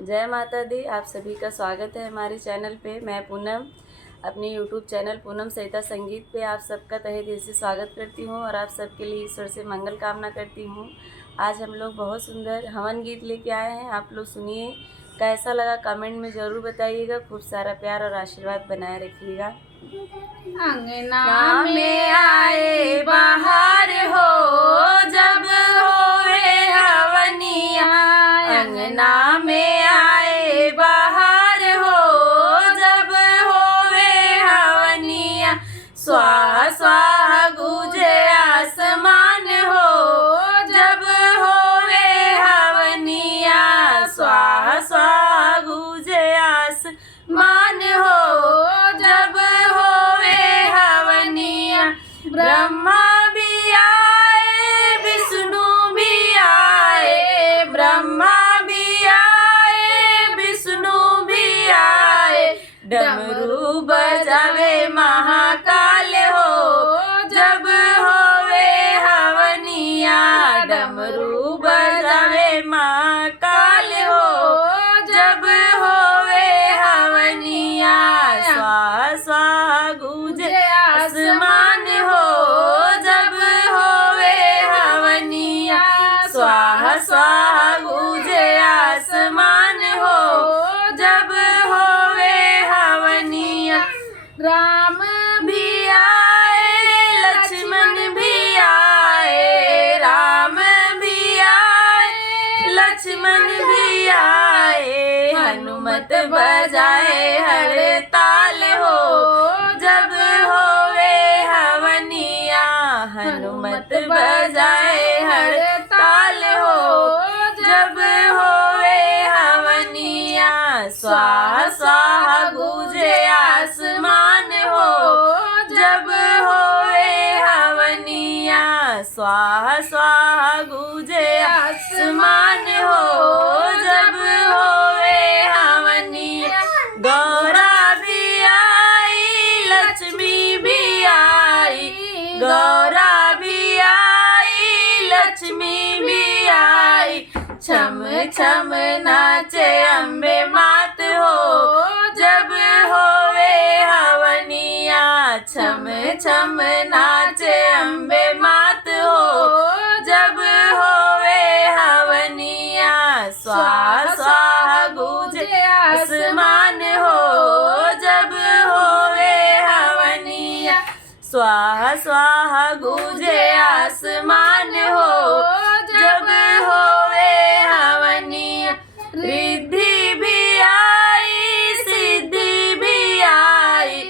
जय माता दी। आप सभी का स्वागत है हमारे चैनल पे। मैं पूनम अपने यूट्यूब चैनल पूनम सहिता संगीत पे आप सबका तहे दिल से स्वागत करती हूँ और आप सबके लिए ईश्वर से मंगल कामना करती हूँ। आज हम लोग बहुत सुंदर हवन गीत लेके आए हैं। आप लोग सुनिए, कैसा लगा कमेंट में ज़रूर बताइएगा। खूब सारा प्यार और आशीर्वाद बनाए रखिएगा। अंगना में आए बाहर हो जब होवे हवनिया, अंगना में आए बाहर हो जब होवे हवनिया, स्वाहा स्वाहा गूंजे आसमान हो जब होवे हवनिया, स्वाहा स्वाहा गूंजे आसमान हो जब होवे हवनिया। ब्रह्मा भी आए विष्णु भी आए, ब्रह्मा भी आए विष्णु भी आए, डमरू बजावे महाकाल हो जब होवे हवनिया, डमरू बजावे महाकाल हो जब होवे हवनिया, स्वाहा स्वाहा गूंजे आसमान हो जब होवे हवनिया, स्वाहा स्वाहा गूंजे आसमान हो जब होवे हवनिया। राम भी आए लक्ष्मण भी आए, राम भी आए लक्ष्मण भी आए, हनुमत बजाए हड़ताल हो जब होवे हवनिया, हनुमत बजाए हड़ताल हो जब होवे हवनिया, स्वाहा स्वाहा गूंजे आसमान हो जब होवे हवनिया, स्वाहा स्वाहा गूंजे आसमान हो जब होवे हवनिया। गौरा भी आई लक्ष्मी भी आई, गौरा भी आई लक्ष्मी भी आई, छम छम नाचे अम्बे मात हो जब होवे हवनिया, छम छम नाचे अम्बे मात हो जब होवे हवनिया, स्वाहा स्वाहा गूंजे आसमान हो जब होवे हवनिया, स्वाहा स्वाहा गूंजे आसमान हो जब होवे हवनिया। रिद्धि भी आई सिद्धि भी आई,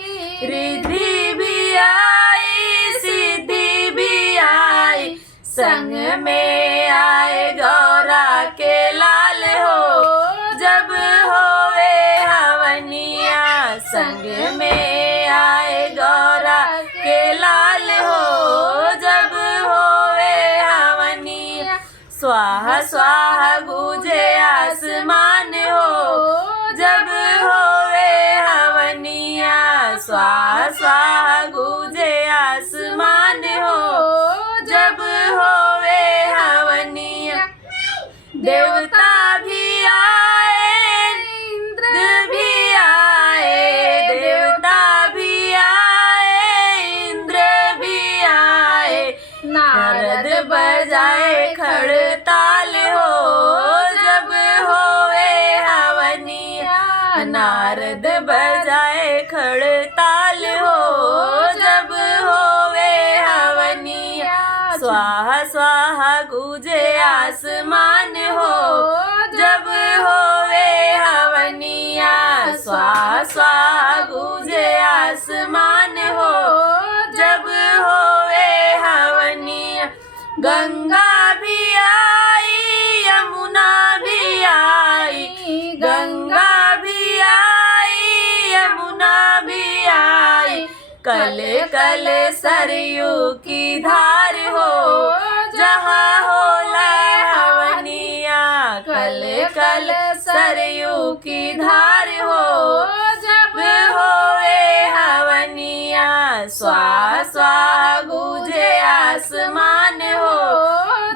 रिद्धि भी आई सिद्धि भी आई, संग में आए गौरा के लाल हो जब होवे हवनिया, संग में आए गौरा के लाल हो जब होवे हवनिया, स्वाहा स्वाहा गूंजे आसमान हो जब होवे हवनिया, स्वाहा स्वाहा गूंजे आसमान हो जब होवे हवनिया। देवता भी आए इंद्र भी आए, देवता भी आए इंद्र भी आए, नारद बजाए खड़ताल हो जब होवे हवनिया, नारद बजाए खड़ताल हो जब होवे हवनिया, स्वाहा स्वाहा गूंजे आसमान हो जब होवे हवनिया, स्वाहा स्वाहा गूंजे आसमान हो जब होवे हवनिया। गंगा भी आई यमुना भी आई, गंगा भी आई यमुना भी आई, कल कल सरयू की धार हो जहाँ होला हवनिया, कल कल सरयू की धार हो जब होवे हवनिया, स्वाहा स्वाहा गूंजे आसमान हो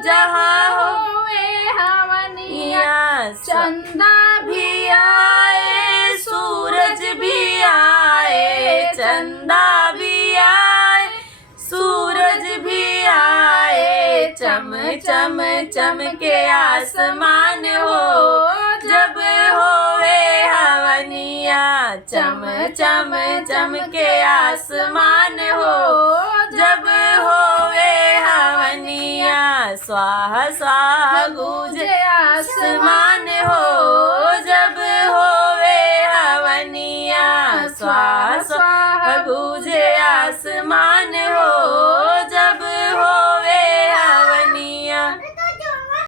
जहाँ होवे हवनिया। चंदा भी चम चम चमके आसमान हो जब होवे हवनिया चम चम चमके आसमान हो जब होवे हवनिया स्वाहा स्वाहा गूंजे आसमान हो